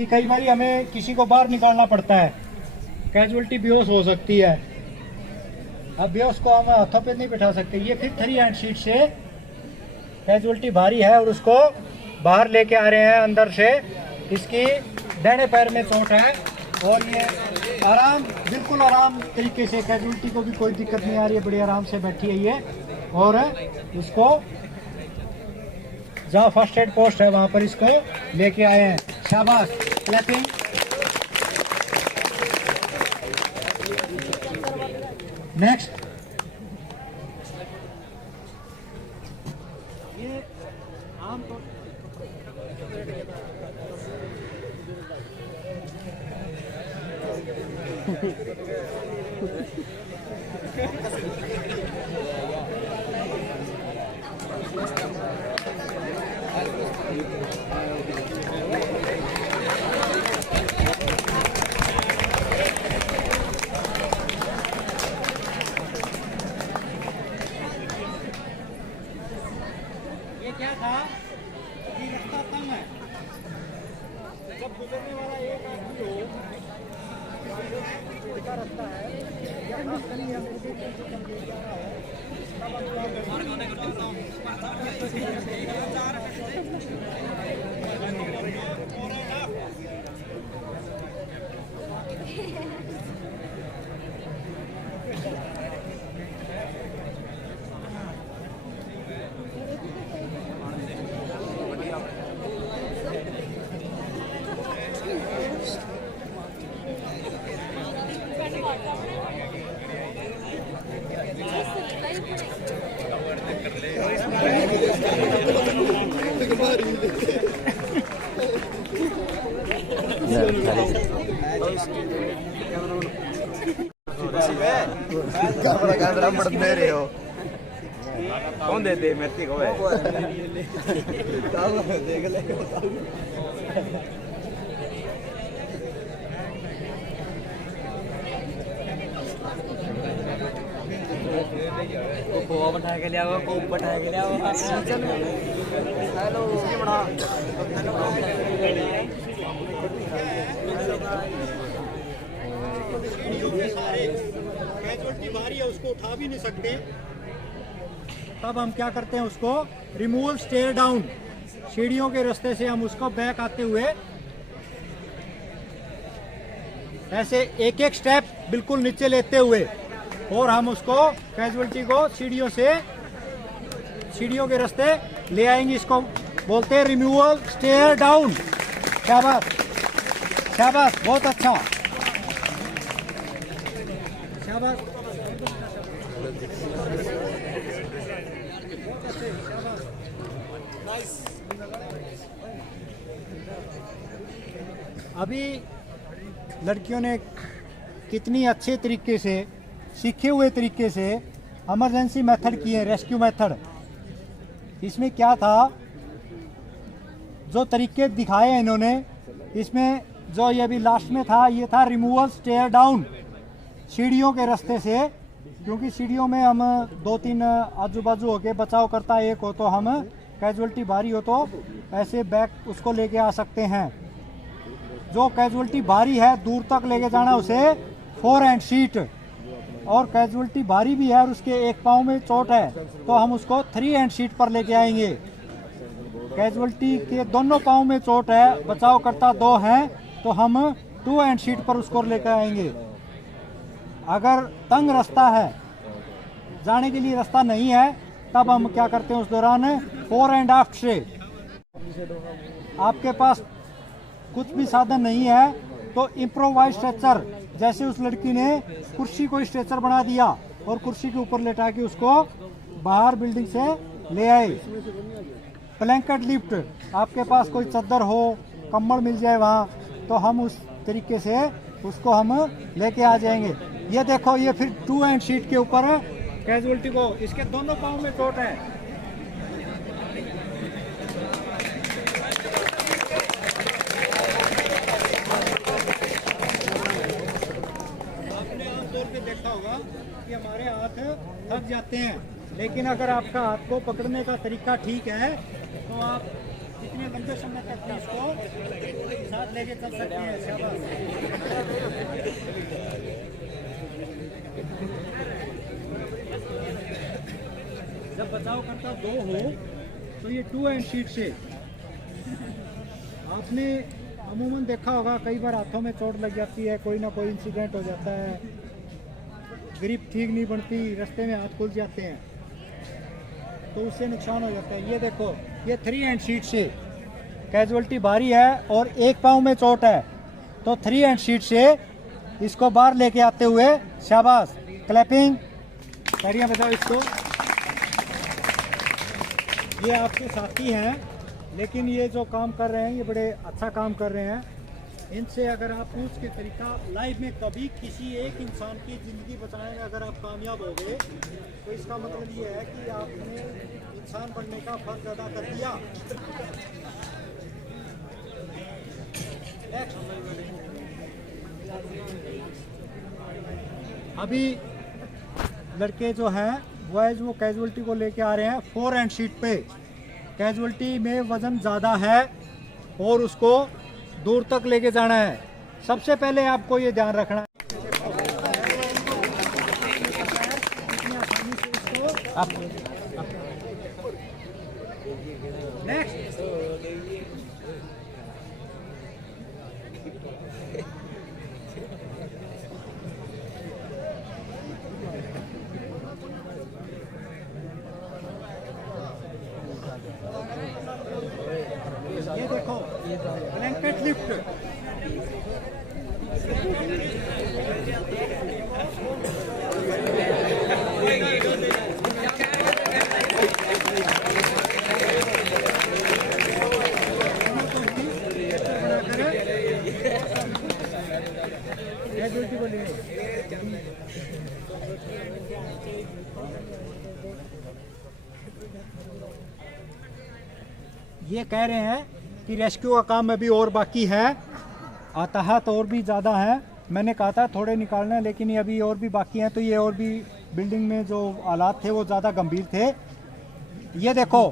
कि कई बार हमें किसी को बाहर निकालना पड़ता है, कैजुअलिटी बेहोश हो सकती है। अब बेहोश को हम हाथों पे नहीं बिठा सकते। ये फिर 3 हैंड शीट से कैजुअलिटी भारी है और उसको बाहर लेके आ रहे हैं अंदर से। इसकी दाहिने पैर में चोट है और ये आराम, बिल्कुल आराम तरीके से, कैजुअलिटी को भी कोई दिक्कत नहीं आ रही है, बड़े आराम से बैठी है ये। और उसको जहाँ फर्स्ट एड पोस्ट है वहाँ पर इसको लेके आए हैं। शाबाश, क्लैपिंग। नेक्स्ट, ये आमतौर ये क्या था कि रास्ता तंग है, जब गुजरने वाला एक आदमी हो, का रास्ता है या खास करके हम लोग जा रहा है, तब हम क्या कैमरा बढ़ दे रहे हो कौन दे दे मेरे को देख ले को बैठा के लिया को बैठा के लिया हेलो कैजुअलिटी भारी है, उसको उठा भी नहीं सकते। तब हम क्या करते हैं, उसको रिमूवल स्टेयर डाउन, सीढ़ियों के रास्ते से हम उसको बैक आते हुए ऐसे एक एक स्टेप बिल्कुल नीचे लेते हुए, और हम उसको कैजुअलिटी को सीढ़ियों के रास्ते ले आएंगे। इसको बोलते हैं रिमूवल स्टेयर डाउन। शाबाश, शाबाश, बहुत अच्छा, शाबाश। अभी लड़कियों ने कितनी अच्छे तरीके से, सीखे हुए तरीके से इमरजेंसी मेथड किए, रेस्क्यू मेथड। इसमें क्या था, जो तरीके दिखाए हैं इन्होंने, इसमें जो ये अभी लास्ट में था, ये था रिमूवल स्टेयर डाउन, सीढ़ियों के रास्ते से। क्योंकि सीढ़ियों में हम 2-3 आजू बाजू होके बचाव करता है, एक हो तो हम कैजुअलिटी भारी हो तो ऐसे बैक उसको लेके आ सकते हैं। जो कैजुअलिटी भारी है दूर तक लेके जाना, उसे 4 हैंड शीट, और कैजुअलिटी भारी भी है और उसके एक पाँव में चोट है तो हम उसको 3 हैंड शीट पर लेके आएंगे। कैजुअलिटी के दोनों पाँव में चोट है, बचाव करता 2 हैं तो हम 2 हैंड शीट पर उसको लेकर आएंगे। अगर तंग रास्ता है, जाने के लिए रास्ता नहीं है, तब हम क्या करते हैं, उस दौरान 4 एंड आफ्ट से, आपके पास कुछ भी साधन नहीं है तो इम्प्रोवाइज स्ट्रेचर, जैसे उस लड़की ने कुर्सी को स्ट्रेचर बना दिया और कुर्सी के ऊपर लेटा के उसको बाहर बिल्डिंग से ले आए। ब्लैंकेट लिफ्ट, आपके पास कोई चादर हो, कम्बल मिल जाए वहाँ, तो हम उस तरीके से उसको हम लेके आ जाएंगे। ये देखो, ये फिर 2 हैंड शीट के ऊपर कैजुअलिटी को, इसके दोनों पाँव में चोट है। आपने आमतौर पे देखा होगा कि हमारे हाथ थक जाते हैं, लेकिन अगर आपका हाथ को पकड़ने का तरीका ठीक है तो आप इतने लंबे समय तक भी इसको साथ लेके चल सकते हैं। शाबाश। जब बचाव करता दो हो तो ये 2 हैंड शीट से आपने अमूमन देखा होगा, कई बार हाथों में चोट लग जाती है, कोई ना कोई इंसिडेंट हो जाता है, ग्रिप ठीक नहीं बनती, रास्ते में हाथ खुल जाते हैं तो उससे नुकसान हो जाता है। ये देखो, ये 3 हैंड शीट से कैजुअलिटी भारी है और एक पाँव में चोट है तो 3 हैंड शीट से इसको बाहर लेके आते हुए शाबाश, क्लैपिंग, तालियां बजाओ इसको। ये आपके साथी हैं लेकिन ये जो काम कर रहे हैं ये बड़े अच्छा काम कर रहे हैं। इनसे अगर आप पूछ के तरीका लाइफ में कभी किसी एक इंसान की ज़िंदगी बचाने में अगर आप कामयाब हो गए तो इसका मतलब ये है कि आपने इंसान बनने का फर्ज अदा कर दिया। अभी लड़के जो हैं बॉयज वो कैजुअलिटी को लेके आ रहे हैं 4 हैंड शीट पे। कैजुअलिटी में वज़न ज़्यादा है और उसको दूर तक लेके जाना है। सबसे पहले आपको ये ध्यान रखना है नेक्स्ट। ये देखो, ब्लैंकेट लिफ्ट। ये कह रहे हैं कि रेस्क्यू का काम अभी और बाकी है, आताहत और भी ज़्यादा है। मैंने कहा था थोड़े निकालना है लेकिन ये अभी और भी बाकी हैं, तो ये और भी बिल्डिंग में जो हालात थे वो ज़्यादा गंभीर थे। ये देखो,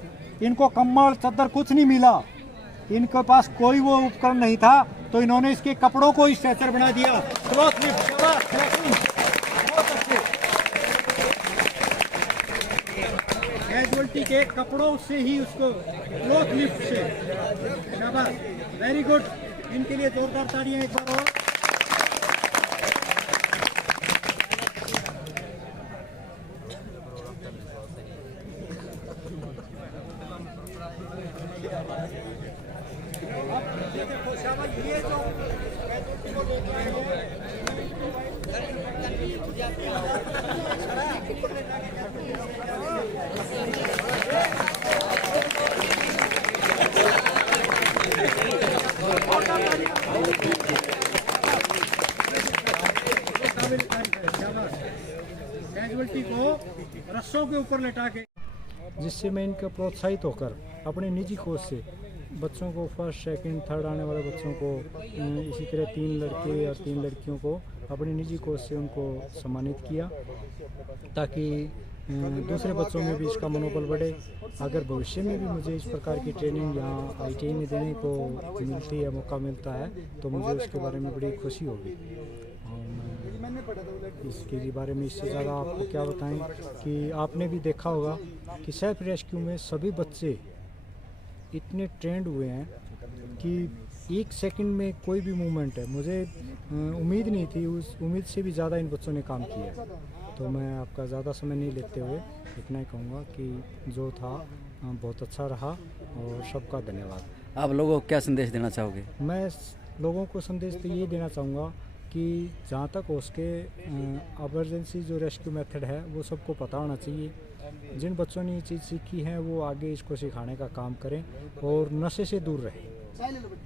इनको कम्बल चद्दर कुछ नहीं मिला, इनके पास कोई वो उपकरण नहीं था तो इन्होंने इसके कपड़ों को स्ट्रेचर बना दिया। क्लॉथ लिफ्ट, बहुत अच्छे। कैजुअलिटी के कपड़ों से ही उसको क्लॉथ लिफ्ट से, शाबाश, वेरी गुड। इनके लिए जोरदार तालियां एक बार और। ये देखो शाबाश, ये जो कैजुअलिटी को लेके आए हैं कैजुअलिटी को रस्सों के ऊपर लटा के, जिससे मैं इनका प्रोत्साहित होकर अपने निजी कोच से बच्चों को फर्स्ट सेकंड थर्ड आने वाले बच्चों को, इसी तरह 3 लड़के और 3 लड़कियों को अपने निजी कोच से उनको सम्मानित किया ताकि दूसरे बच्चों में भी इसका मनोबल बढ़े। अगर भविष्य में भी मुझे इस प्रकार की ट्रेनिंग यहाँ ITI में देने को मिलती है, मौका मिलता है, तो मुझे उसके बारे में बड़ी खुशी होगी। इसके बारे में इससे ज़्यादा आपको क्या बताएं कि आपने भी देखा होगा कि सेल्फ रेस्क्यू में सभी बच्चे इतने ट्रेंड हुए हैं कि 1 सेकंड में कोई भी मूवमेंट है, मुझे उम्मीद नहीं थी, उस उम्मीद से भी ज़्यादा इन बच्चों ने काम किया। तो मैं आपका ज़्यादा समय नहीं लेते हुए इतना ही कहूँगा कि जो था बहुत अच्छा रहा और सबका धन्यवाद। आप लोगों को क्या संदेश देना चाहोगे? मैं लोगों को संदेश तो ये देना चाहूँगा कि जहाँ तक हो सके इमरजेंसी जो रेस्क्यू मेथड है वो सबको पता होना चाहिए। जिन बच्चों ने ये चीज़ सीखी है वो आगे इसको सिखाने का काम करें और नशे से दूर रहें।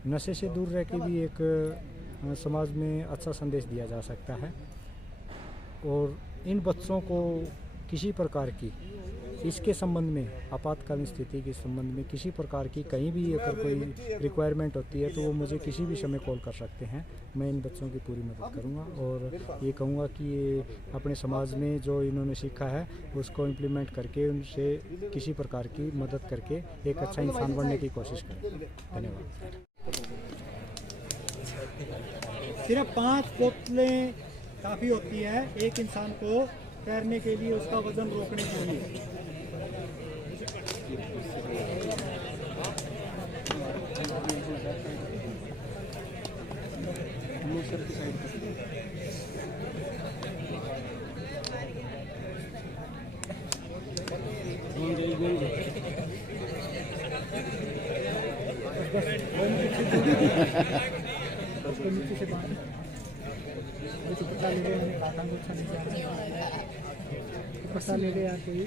नशे से दूर रह के भी एक समाज में अच्छा संदेश दिया जा सकता है। और इन बच्चों को किसी प्रकार की इसके संबंध में, आपातकालीन स्थिति के संबंध में किसी प्रकार की कहीं भी अगर कोई रिक्वायरमेंट होती है तो वो मुझे किसी भी समय कॉल कर सकते हैं। मैं इन बच्चों की पूरी मदद करूंगा और ये कहूँगा कि ये अपने समाज में जो इन्होंने सीखा है उसको इम्प्लीमेंट करके उनसे किसी प्रकार की मदद करके एक अच्छा इंसान बनने की कोशिश करें। धन्यवाद। सिर्फ 5 बोतलें काफ़ी होती है एक इंसान को तैरने के लिए, उसका वजन रोकने के लिए। नीचे से बाहर दुपट्टा ले गए, मैंने कहा था अच्छा नहीं जा रहा, दुपट्टा ले गए यार कोई,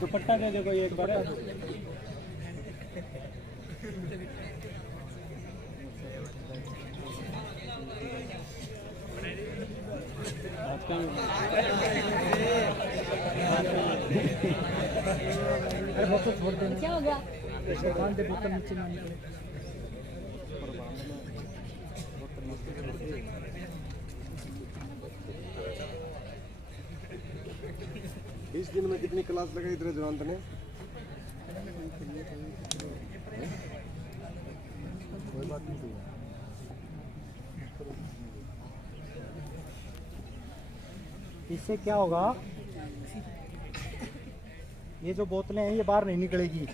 दुपट्टा दे दे कोई एक बार। अरे बोतल छोड़ देना, क्या हो गया, बांध दे बोतल नीचे ना निकले। 20 दिन में कितनी क्लास लगाई तेरे जुरांत ने? कोई बात नहीं। इससे क्या होगा, ये जो बोतलें हैं ये बाहर नहीं निकलेगी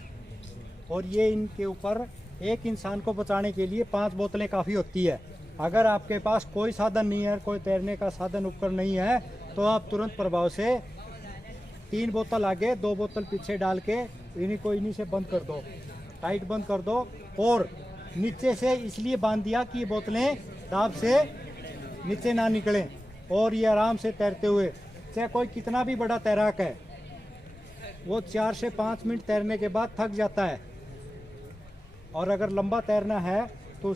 और ये इनके ऊपर एक इंसान को बचाने के लिए 5 बोतलें काफ़ी होती है। अगर आपके पास कोई साधन नहीं है, कोई तैरने का साधन उपकरण नहीं है, तो आप तुरंत प्रभाव से 3 बोतल आगे 2 बोतल पीछे डाल के इन्हीं से बंद कर दो, टाइट बंद कर दो। और नीचे से इसलिए बांध दिया कि ये बोतलें दाब से नीचे ना निकलें और ये आराम से तैरते हुए, चाहे कोई कितना भी बड़ा तैराक है, वो 4 से 5 मिनट तैरने के बाद थक जाता है, और अगर लंबा तैरना है तो।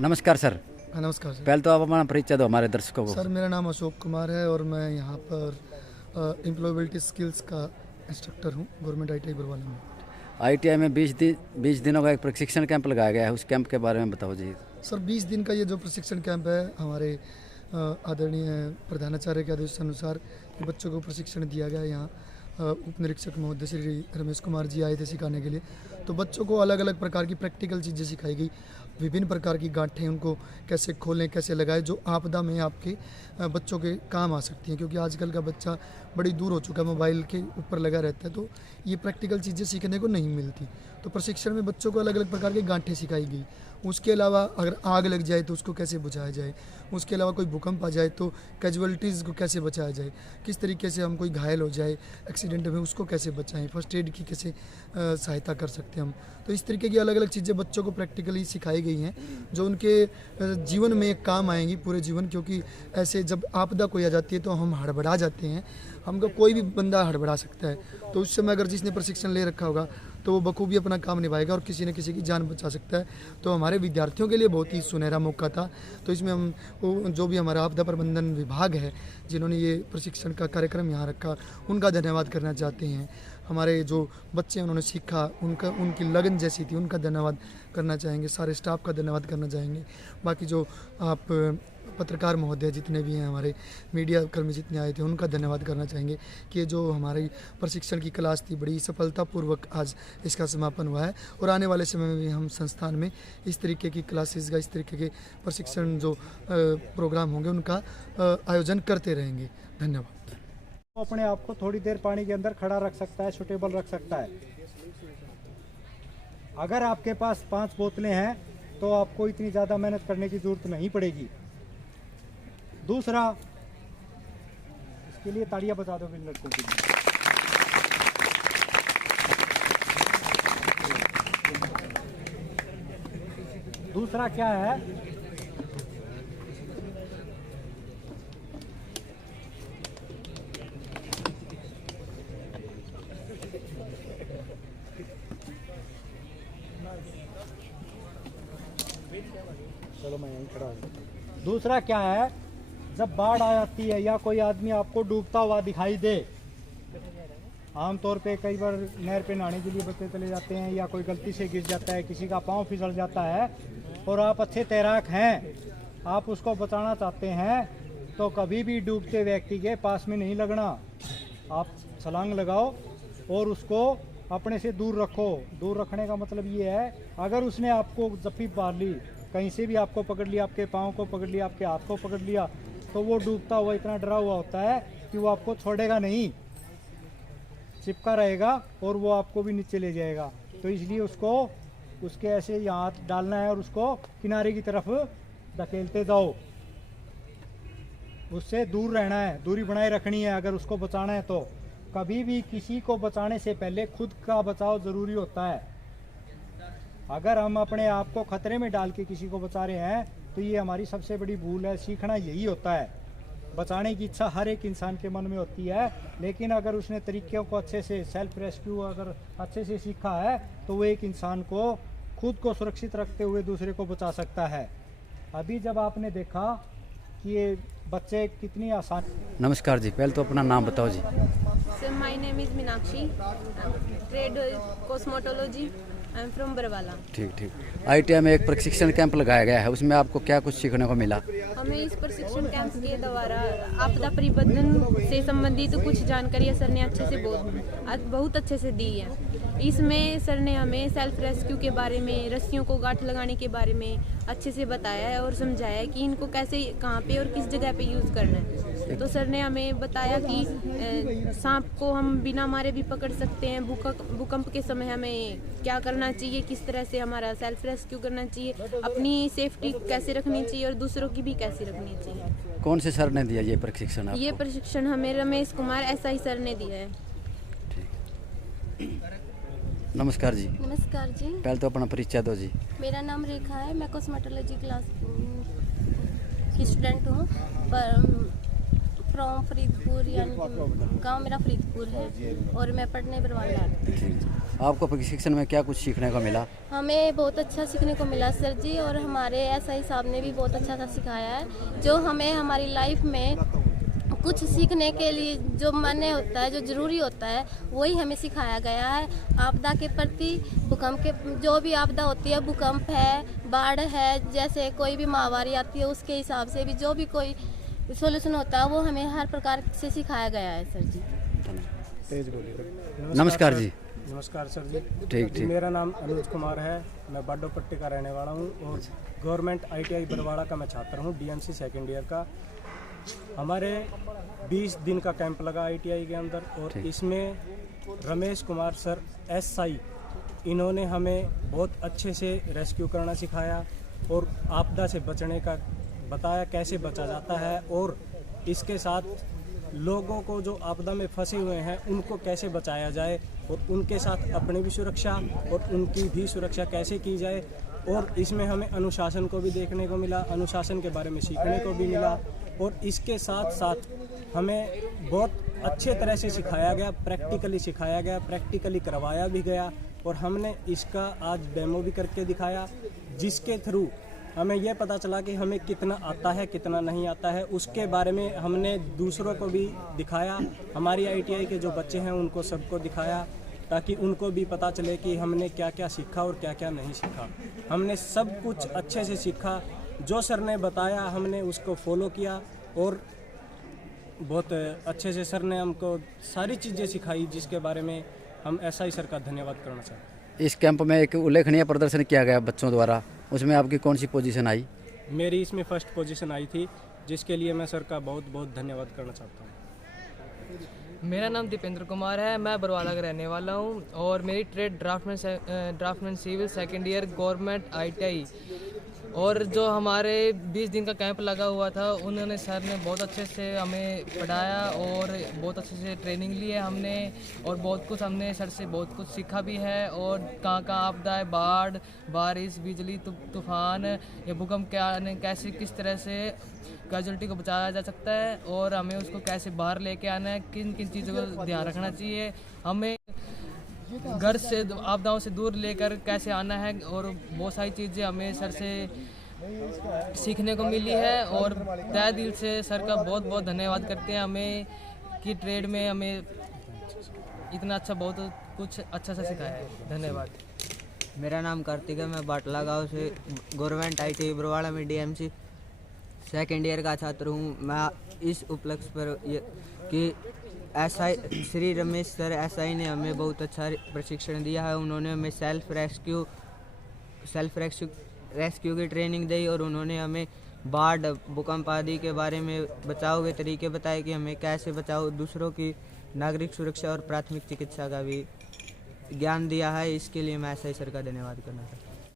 नमस्कार सर। नमस्कार सर। पहले तो आप अपना परिचय दो हमारे दर्शकों को। सर मेरा नाम अशोक कुमार है और मैं यहाँ पर एम्प्लॉयबिलिटी स्किल्स का इंस्ट्रक्टर हूँ गवर्नमेंट ITI बरवाला में। ITI में 20 दिनों का एक प्रशिक्षण कैंप लगाया गया है, उस कैंप के बारे में बताओ जी। सर 20 दिन का ये जो प्रशिक्षण कैंप है, हमारे आदरणीय प्रधानाचार्य के आदेश अनुसार बच्चों को प्रशिक्षण दिया गया है। यहाँ उप निरीक्षक महोदय श्री रमेश कुमार जी आए थे सिखाने के लिए। तो बच्चों को अलग अलग प्रकार की प्रैक्टिकल चीज़ें सिखाई गई, विभिन्न प्रकार की गांठें उनको कैसे खोलें, कैसे लगाएं, जो आपदा में आपके बच्चों के काम आ सकती हैं, क्योंकि आजकल का बच्चा बड़ी दूर हो चुका है, मोबाइल के ऊपर लगा रहता है, तो ये प्रैक्टिकल चीज़ें सीखने को नहीं मिलती। तो प्रशिक्षण में बच्चों को अलग अलग प्रकार की गांठें सिखाई गई। उसके अलावा अगर आग लग जाए तो उसको कैसे बुझाया जाए, उसके अलावा कोई भूकंप आ जाए तो कैजुअलिटीज़ को कैसे बचाया जाए, किस तरीके से हम कोई घायल हो जाए एक्सीडेंट में उसको कैसे बचाएं, फर्स्ट एड की कैसे सहायता कर सकते हैं हम। तो इस तरीके की अलग अलग चीज़ें बच्चों को प्रैक्टिकली सिखाई गई हैं, जो उनके जीवन में एक काम आएंगी पूरे जीवन। क्योंकि ऐसे जब आपदा कोई आ जाती है तो हम हड़बड़ा जाते हैं, हमको कोई भी बंदा हड़बड़ा सकता है, तो उस समय अगर जिसने प्रशिक्षण ले रखा होगा तो वो बखूबी अपना काम निभाएगा और किसी न किसी की जान बचा सकता है। तो हमारे विद्यार्थियों के लिए बहुत ही सुनहरा मौका था। तो इसमें हम जो भी हमारा आपदा प्रबंधन विभाग है, जिन्होंने ये प्रशिक्षण का कार्यक्रम यहाँ रखा, उनका धन्यवाद करना चाहते हैं। हमारे जो बच्चे उन्होंने सीखा, उनकी लगन जैसी थी, उनका धन्यवाद करना चाहेंगे। सारे स्टाफ का धन्यवाद करना चाहेंगे। बाकी जो आप पत्रकार महोदय जितने भी हैं, हमारे मीडिया कर्मी जितने आए थे, उनका धन्यवाद करना चाहेंगे कि जो हमारी प्रशिक्षण की क्लास थी बड़ी सफलतापूर्वक आज इसका समापन हुआ है। और आने वाले समय में भी हम संस्थान में इस तरीके की क्लासेस का, इस तरीके के प्रशिक्षण जो प्रोग्राम होंगे उनका आयोजन करते रहेंगे। धन्यवाद। अपने आप को थोड़ी देर पानी के अंदर खड़ा रख सकता है, सुटेबल रख सकता है। अगर आपके पास 5 बोतलें हैं तो आपको इतनी ज़्यादा मेहनत करने की ज़रूरत नहीं पड़ेगी। दूसरा, इसके लिए तालियां बजा दो इन लड़कों के लिए। दूसरा क्या है, चलो मैं यहीं खड़ा हूँ। दूसरा क्या है, जब बाढ़ आ जाती है या कोई आदमी आपको डूबता हुआ दिखाई दे आमतौर पे कई बार नहर पे नहाने के लिए बच्चे चले जाते हैं या कोई गलती से गिर जाता है, किसी का पाँव फिसल जाता है और आप अच्छे तैराक हैं, आप उसको बचाना चाहते हैं तो कभी भी डूबते व्यक्ति के पास में नहीं लगना। आप छलांग लगाओ और उसको अपने से दूर रखो। दूर रखने का मतलब ये है, अगर उसने आपको जप्पी मार ली, कहीं से भी आपको पकड़ लिया, आपके पाँव को पकड़ लिया, आपके हाथ को पकड़ लिया, तो वो डूबता हुआ इतना डरा हुआ होता है कि वो आपको छोड़ेगा नहीं, चिपका रहेगा और वो आपको भी नीचे ले जाएगा। तो इसलिए उसको उसके ऐसे यहाँ हाथ डालना है और उसको किनारे की तरफ धकेलते जाओ, उससे दूर रहना है, दूरी बनाए रखनी है अगर उसको बचाना है तो। कभी भी किसी को बचाने से पहले खुद का बचाव ज़रूरी होता है। अगर हम अपने आप को खतरे में डाल के किसी को बचा रहे हैं तो ये हमारी सबसे बड़ी भूल है। सीखना यही होता है। बचाने की इच्छा हर एक इंसान के मन में होती है, लेकिन अगर उसने तरीक़ों को अच्छे से, सेल्फ रेस्क्यू अगर अच्छे से सीखा है तो वो एक इंसान को खुद को सुरक्षित रखते हुए दूसरे को बचा सकता है। अभी जब आपने देखा कि ये बच्चे कितनी आसान। नमस्कार जी, पहले तो अपना नाम बताओ जी। Sir, my name is Meenakshi, trade cosmetology, I am from Barwala. ठीक ठीक। ITI में एक प्रशिक्षण कैंप लगाया गया है, उसमें आपको क्या कुछ सीखने को मिला? हमें इस प्रशिक्षण कैंप के द्वारा आपदा प्रबंधन से संबंधित कुछ जानकारियाँ सर ने अच्छे से बहुत अच्छे से दी है। इसमें सर ने हमें सेल्फ रेस्क्यू के बारे में, रस्सियों को गांठ लगाने के बारे में अच्छे से बताया है और समझाया है कि इनको कैसे, कहाँ पे और किस जगह पे यूज़ करना है। तो सर ने हमें बताया कि सांप को हम बिना मारे भी पकड़ सकते हैं। भूकंप के समय हमें क्या करना चाहिए, किस तरह से हमारा सेल्फ रेस्क्यू करना चाहिए, अपनी सेफ्टी कैसे रखनी चाहिए और दूसरों की भी कैसे रखनी चाहिए। कौन से सर ने दिया ये प्रशिक्षण आपको? ये प्रशिक्षण हमें रमेश कुमार SI सर ने दिया है। नमस्कार जी। नमस्कार जी। पहले तो अपना परिचय दो जी। मेरा नाम रेखा है, मैं कॉस्मेटोलॉजी क्लास की स्टूडेंट हूँ, पर फ्रॉम फरीदपुर, यानी गांव मेरा फरीदपुर है और मैं पढ़ने बरवाला आती हूँ। आपको प्रशिक्षण में क्या कुछ सीखने को मिला? हमें बहुत अच्छा सीखने को मिला सर जी, और हमारे SI साहब ने भी बहुत अच्छा सा सिखाया है, जो हमें हमारी लाइफ में कुछ सीखने के लिए जो मान्य होता है, जो ज़रूरी होता है, वही हमें सिखाया गया है। आपदा के प्रति, भूकंप के, जो भी आपदा होती है, भूकंप है, बाढ़ है, जैसे कोई भी महामारी आती है, उसके हिसाब से भी जो भी कोई सॉल्यूशन होता है वो हमें हर प्रकार से सिखाया गया है सर जी। तेज बोलिए। नमस्कार जी। नमस्कार सर जी। ठीक ठीक। मेरा नाम अनुज कुमार है, मैं बाडो पट्टी का रहने वाला हूँ और गवर्नमेंट ITI बरवाड़ा का मैं छात्र हूँ, DMC सेकेंड ईयर का। हमारे 20 दिन का कैंप लगा ITI के अंदर और इसमें रमेश कुमार सर SI, इन्होंने हमें बहुत अच्छे से रेस्क्यू करना सिखाया और आपदा से बचने का बताया, कैसे बचा जाता है, और इसके साथ लोगों को जो आपदा में फंसे हुए हैं उनको कैसे बचाया जाए और उनके साथ अपनी भी सुरक्षा और उनकी भी सुरक्षा कैसे की जाए। और इसमें हमें अनुशासन को भी देखने को मिला, अनुशासन के बारे में सीखने को भी मिला, और इसके साथ साथ हमें बहुत अच्छे तरह से सिखाया गया, प्रैक्टिकली सिखाया गया, प्रैक्टिकली करवाया भी गया, और हमने इसका आज डेमो भी करके दिखाया, जिसके थ्रू हमें यह पता चला कि हमें कितना आता है, कितना नहीं आता है। उसके बारे में हमने दूसरों को भी दिखाया, हमारी ITI के जो बच्चे हैं उनको सबको दिखाया, ताकि उनको भी पता चले कि हमने क्या क्या सीखा और क्या क्या नहीं सीखा। हमने सब कुछ अच्छे से सीखा, जो सर ने बताया हमने उसको फॉलो किया, और बहुत अच्छे से सर ने हमको सारी चीज़ें सिखाई, जिसके बारे में हम SI सर का धन्यवाद करना चाहते हैं। इस कैंप में एक उल्लेखनीय प्रदर्शन किया गया बच्चों द्वारा, उसमें आपकी कौन सी पोजीशन आई? मेरी इसमें फर्स्ट पोजीशन आई थी, जिसके लिए मैं सर का बहुत बहुत धन्यवाद करना चाहता हूँ। मेरा नाम दीपेंद्र कुमार है, मैं बरवाला का रहने वाला हूँ और मेरी trade draftsman civil second year government ITI। और जो हमारे 20 दिन का कैंप लगा हुआ था, उन्होंने सर ने बहुत अच्छे से हमें पढ़ाया और बहुत अच्छे से ट्रेनिंग ली है हमने, और बहुत कुछ हमने सर से बहुत कुछ सीखा भी है। और कहाँ कहाँ आपदा है, बाढ़, बारिश, बिजली, तूफान या भूकंप के आने, कैसे किस तरह से कैजुअलिटी को बचाया जा सकता है और हमें उसको कैसे बाहर लेके आना है, किन किन चीज़ों का ध्यान रखना चाहिए, हमें घर से आपदाओं से दूर लेकर कैसे आना है, और बहुत सारी चीज़ें हमें सर से सीखने को मिली है। और तहे दिल से सर का बहुत बहुत धन्यवाद करते हैं हमें कि ट्रेड में हमें इतना अच्छा बहुत कुछ अच्छा सा सिखाया है। धन्यवाद। मेरा नाम कार्तिक है, मैं बाटला गांव से गवर्नमेंट ITI बरवाड़ा में DMC सेकेंड ईयर का छात्र हूँ। मैं इस उपलक्ष्य पर कि श्री रमेश सर SI ने हमें बहुत अच्छा प्रशिक्षण दिया है। उन्होंने हमें सेल्फ रेस्क्यू की ट्रेनिंग दी और उन्होंने हमें बाढ़, भूकंप आदि के बारे में बचाव के तरीके बताए कि हमें कैसे बचाओ, दूसरों की नागरिक सुरक्षा और प्राथमिक चिकित्सा का भी ज्ञान दिया है। इसके लिए मैं SI सर का धन्यवाद करना चाहता हूँ।